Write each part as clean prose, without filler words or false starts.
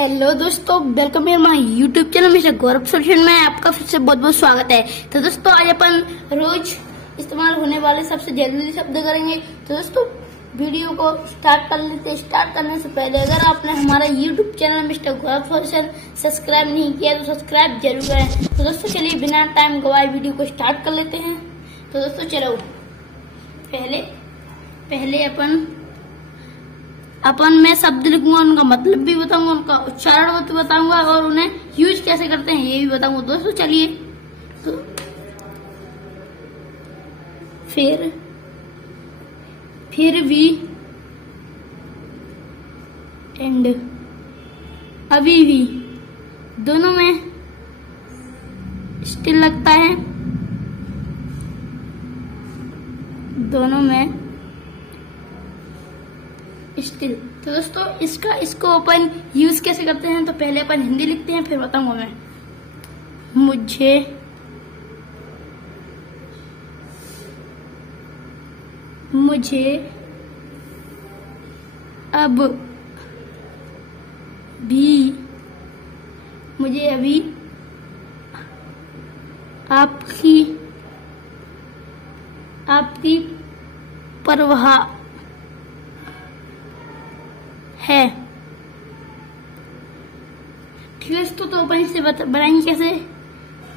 Hello दोस्तों, welcome मेरे my YouTube channel mister Gaurav solution में आपका फिर से बहुत बहुत स्वागत है। तो दोस्तों आज अपन रोज इस्तेमाल होने वाले सबसे जरूरी शब्द करेंगे। तो दोस्तों वीडियो को स्टार्ट कर लेते हैं। स्टार्ट करने से पहले अगर आपने हमारा यूट्यूब चैनल मिस्टर गौरव सॉल्यूशन सब्सक्राइब नहीं किया तो सब्सक्राइब जरूर करें। तो दोस्तों चलिए बिना टाइम गवाए वीडियो को स्टार्ट कर लेते हैं। तो दोस्तों चलो पहले अपन मैं शब्द लिखूंगा, उनका मतलब भी बताऊंगा, उनका उच्चारण भी बताऊंगा और उन्हें यूज कैसे करते हैं ये भी बताऊंगा। दोस्तों चलिए तो फिर भी एंड अभी भी दोनों में स्टिल लगता है, दोनों में स्टिल। तो दोस्तों इसको अपन यूज कैसे करते हैं तो पहले अपन हिंदी लिखते हैं फिर बताऊंगा मैं। मुझे अभी आपकी परवाह है। ठीक है तो अपन इसे बनाएंगे कैसे।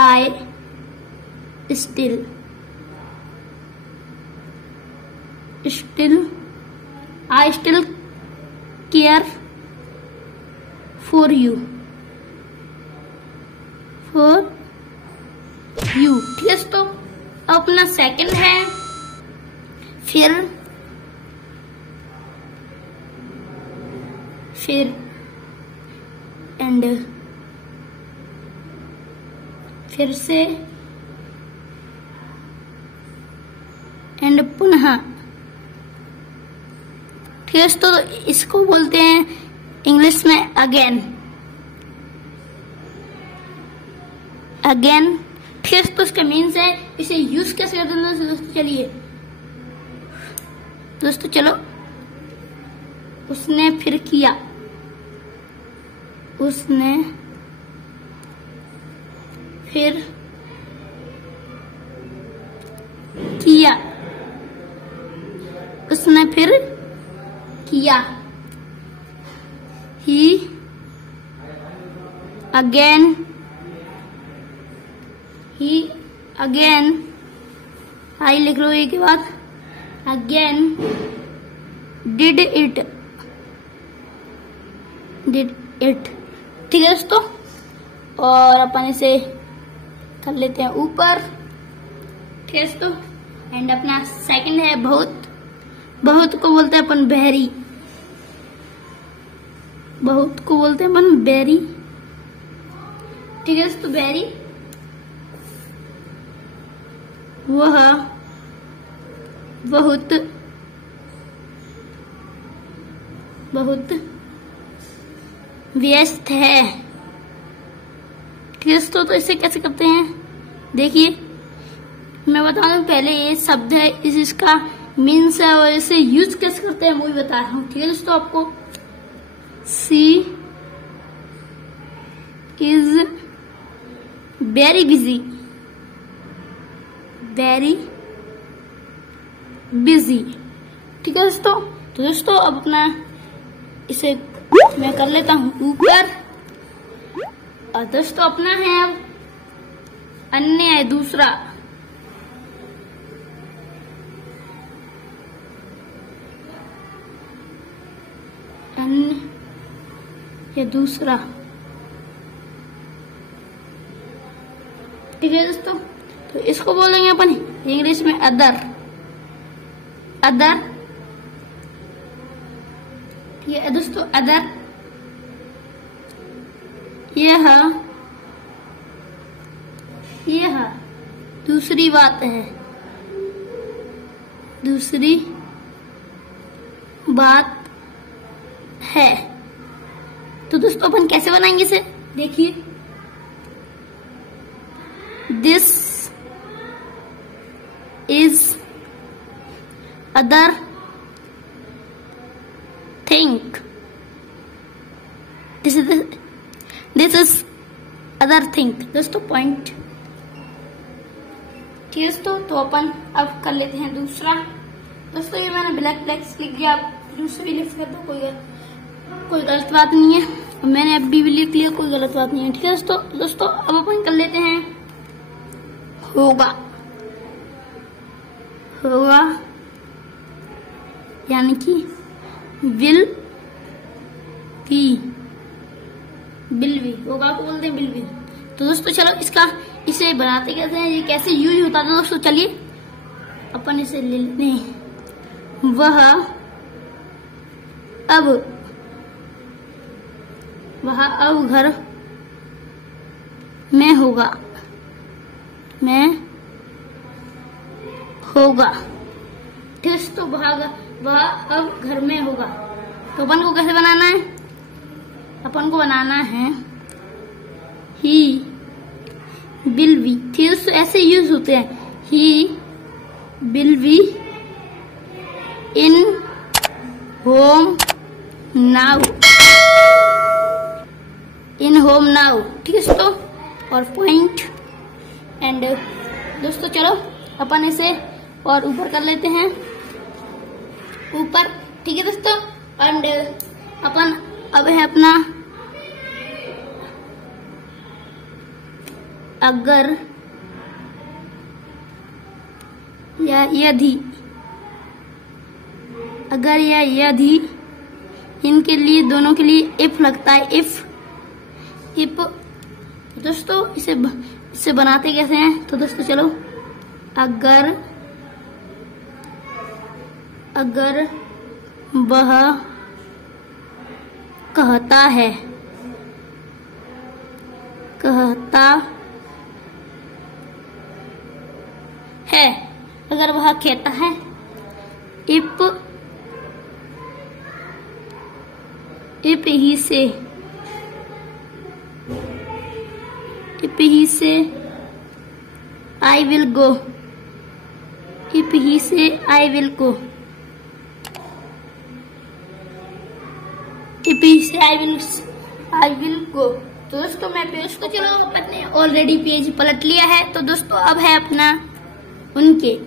I still care for you ठीक है तो अपना सेकंड है। फिर एंड फिर से एंड पुनः। ठीक है तो इसको बोलते हैं इंग्लिश में अगेन। ठीक है तो इसका मीन्स है इसे यूज कैसे करते हैं। दोस्तों चलिए दोस्तों चलो। उसने फिर किया, उसने फिर किया, उसने फिर किया। ही अगेन आई लिख लो एक के बाद अगेन डिड इट। ठीक है दोस्तों और अपन इसे कर लेते हैं ऊपर। ठीक है दोस्तों एंड अपना सेकंड है बहुत को बोलते हैं अपन बहरी। बहुत को बोलते हैं अपन बहरी। ठीक है दोस्तों बहरी वह बहुत व्यस्त है। ठीक है तो इसे कैसे करते हैं देखिए मैं बता दूं। पहले ये शब्द है इसका मीन्स है और इसे यूज कैसे करते हैं वो भी बता रहा हूँ। ठीक है दोस्तों आपको सी इज वेरी बिजी। ठीक है दोस्तों तो दोस्तों अब अपना इसे मैं कर लेता हूँ ऊपर। और दोस्तों अपना है अब अन्य है दूसरा। अन्य या दूसरा। ठीक है दोस्तों तो इसको बोलेंगे अपन इंग्लिश में अदर। ठीक है दोस्तों अदर यह दूसरी बात है, दूसरी बात है। तो दोस्तों अपन कैसे बनाएंगे इसे देखिए। This is other think. This is other thing. दोस्तों पॉइंट, ठीक है दोस्तों। तो अपन अब कर लेते हैं दूसरा। दोस्तों ये मैंने ब्लैक लिख दिया, आप दूसरा भी लिख कर दो, कोई गलत बात नहीं है। मैंने अभी भी लिख लिया, कोई गलत बात नहीं है, ठीक है दोस्तों। दोस्तों अब अपन कर लेते हैं होगा। होगा यानी कि विल बी होगा को बोलते हैं विल बी। तो दोस्तों चलो इसे बनाते कैसे हैं, ये कैसे यूज होता है दोस्तों, चलिए अपन इसे ले लेते हैं। वह अब घर में होगा, ठीक है तो वह अब घर में होगा। तो अपन को कैसे बनाना है, अपन को बनाना है ही विल बी, ठीक है ऐसे यूज होते हैं। He will be in home now, ठीक है दोस्तों। और पॉइंट एंड दोस्तों चलो अपन इसे और ऊपर कर लेते हैं, ऊपर, ठीक है दोस्तों। एंड अपन अब है अपना अगर या यदि इनके लिए, दोनों के लिए इफ लगता है। इफ दोस्तों इसे बनाते कैसे हैं, तो दोस्तों चलो अगर वह कहता है अगर वह कहता है if he say I will go, if he say I will go, if he say I will go। तो दोस्तों मैं पेज को चलो अपन ने ऑलरेडी पेज पलट लिया है। तो दोस्तों अब है अपना उनके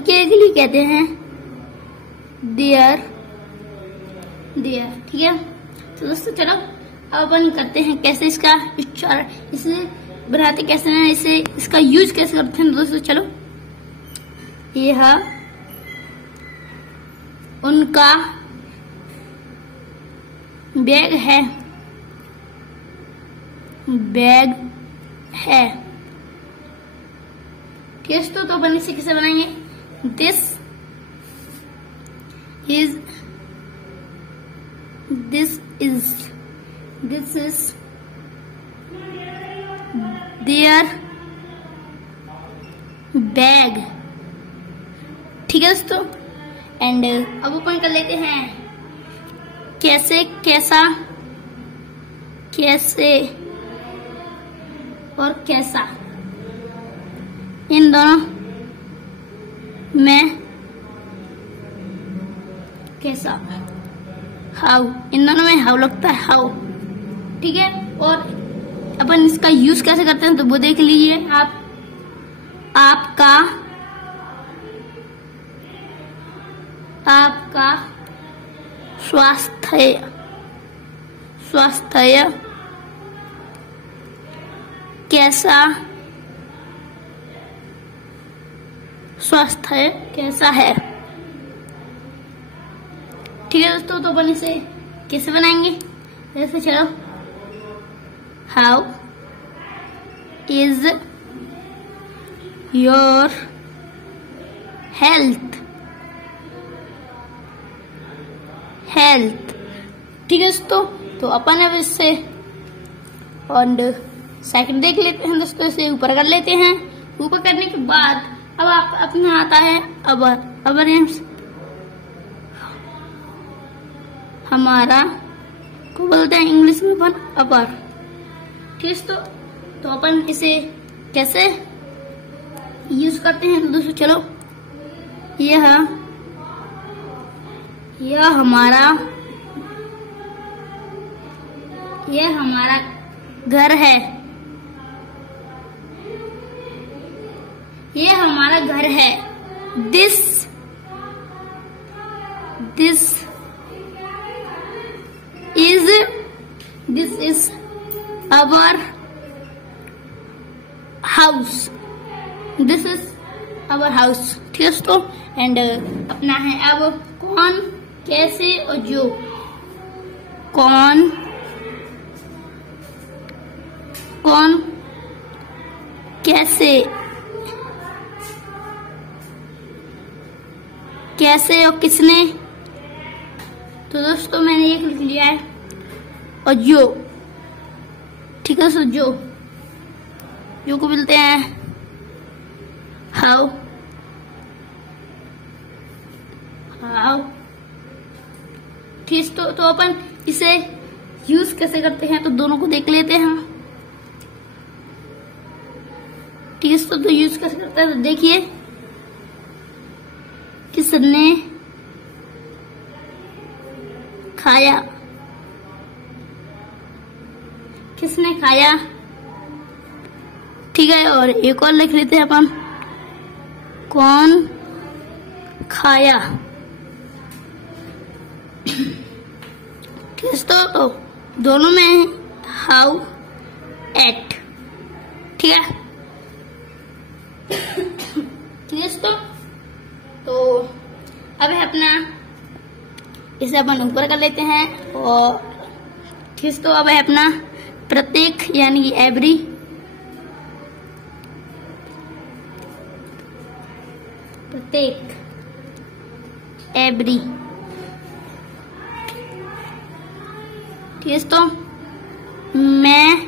के लिए कहते हैं देयर, ठीक है। तो दोस्तों चलो अब अपन करते हैं कैसे इसका उच्चारण, इसे बनाते कैसे हैं, इसका यूज कैसे करते हैं। दोस्तों चलो यह उनका बैग है, ठीक है। तो अपन इसे कैसे बनाएंगे, दिस इज देयर बैग, ठीक है दोस्तों। एंड अब अपन कर लेते हैं कैसे, और कैसा, इन दोनों में कैसा, हाउ, इन दोनों में हाउ लगता है, हाउ, ठीक है। और अपन इसका यूज कैसे करते हैं तो वो देख लीजिए आप। आपका स्वास्थ्य कैसा है, ठीक है दोस्तों। तो अपन इसे कैसे बनाएंगे, जैसे चलो हाउ इज योर हेल्थ, ठीक है दोस्तों। तो अपन अब इससे और सेकंड देख लेते हैं दोस्तों, इसे ऊपर कर लेते हैं। ऊपर करने के बाद अब आप अपने आता है अबर हमारा को बोलते हैं इंग्लिश में अपन अपर, ठीक है। तो अपन इसे कैसे यूज करते हैं तो दोस्तों चलो यह हमारा घर है। ये हमारा घर है। This is our house. This is our house. ठीक है दोस्तों। एंड अपना है अब कौन, कैसे और जो। कौन कैसे और किसने। तो दोस्तों मैंने ये लिख लिया है। और जो, ठीक है। सो जो को बोलते हैं हाउ। ठीक। तो अपन इसे यूज कैसे करते हैं तो दोनों को देख लेते हैं। ठीक है। तो यूज कैसे करते हैं तो देखिए। किसने खाया। किसने खाया। ठीक है। और एक और लिख लेते हैं अपन। कौन खाया। ठीक है। तो दोनों में हाउ, एट। ठीक है। ठीक है। तो अब है अपना, इसे अपन ऊपर कर लेते हैं। और ठीक। तो अब है अपना प्रत्येक यानी कि एवरी। प्रत्येक, एवरी। ठीक है। तो मैं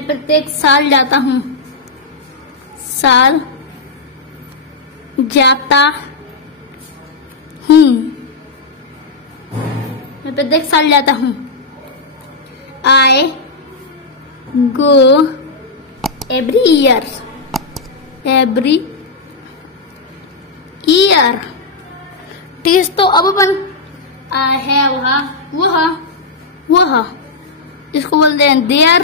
प्रत्येक साल जाता हूँ। साल जाता हूँ। मैं प्रत्येक साल जाता हूँ। I go every year। every year। ठीक है। तो अब अपन है वह इसको बोलते हैं देयर।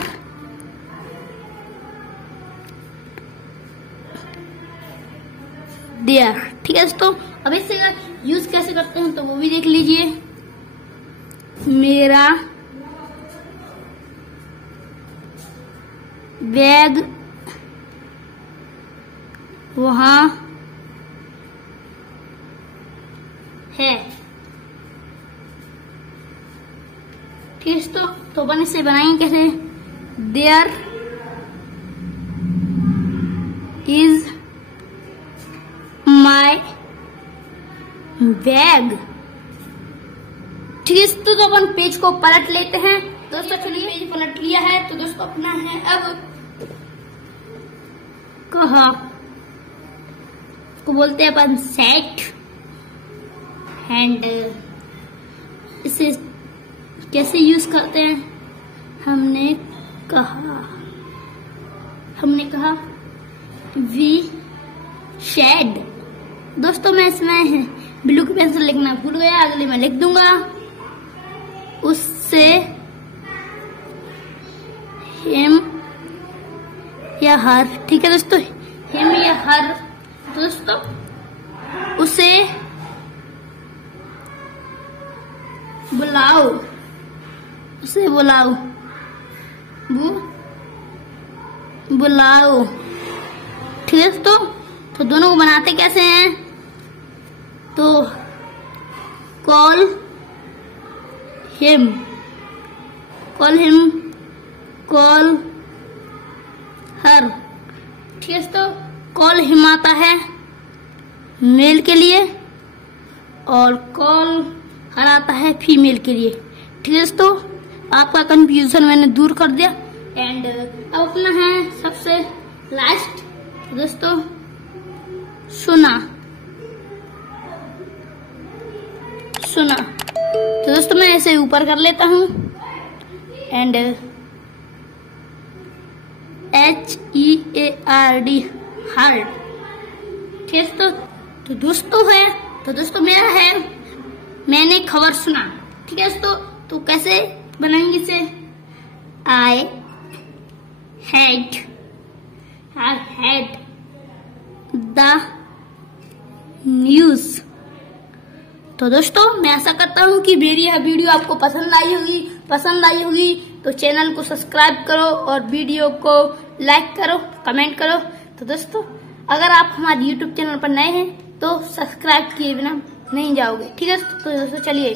ठीक है। तो अब इससे यूज कैसे करते हैं तो वो भी देख लीजिए। मेरा बैग वहां है। ठीक है। तो अपन इसे बनाएंगे कैसे। There is my bag. ठीक है। तो अपन पेज को पलट लेते हैं दोस्तों। चलिए पेज पलट लिया है तो दोस्तों अपना है अब कहा को बोलते हैं अपन सेट। एंड इसे कैसे यूज करते हैं। हमने कहा वी शेड। दोस्तों मैं इसमें ब्लू की पेंसिल लिखना भूल गया, अगले में लिख दूंगा। उससे हिम या हर। ठीक है दोस्तों। हिम या हर। दोस्तों उसे बुलाओ। बुलाओ। ठीक है। तो दोनों को बनाते कैसे हैं तो कॉल हिम, कॉल हर। ठीक है। तो कॉल हिम आता है मेल के लिए और कॉल हर आता है फीमेल के लिए। ठीक है। तो आपका कंफ्यूजन मैंने दूर कर दिया। एंड अब अपना है सबसे लास्ट दोस्तों सुना। तो दोस्तों मैं इसे ऊपर कर लेता हूँ। And HER HARD hard. ठीक है तो दोस्तों मेरा है मैंने खबर सुना। ठीक है दोस्तों, तो कैसे बनाएंगे इसे? I had the news। तो दोस्तों मैं आशा करता हूँ कि मेरी यह वीडियो आपको पसंद आई होगी तो चैनल को सब्सक्राइब करो और वीडियो को लाइक करो, कमेंट करो। तो दोस्तों अगर आप हमारे यूट्यूब चैनल पर नए हैं तो सब्सक्राइब किए बिना नहीं जाओगे। ठीक है तो दोस्तों चलिए।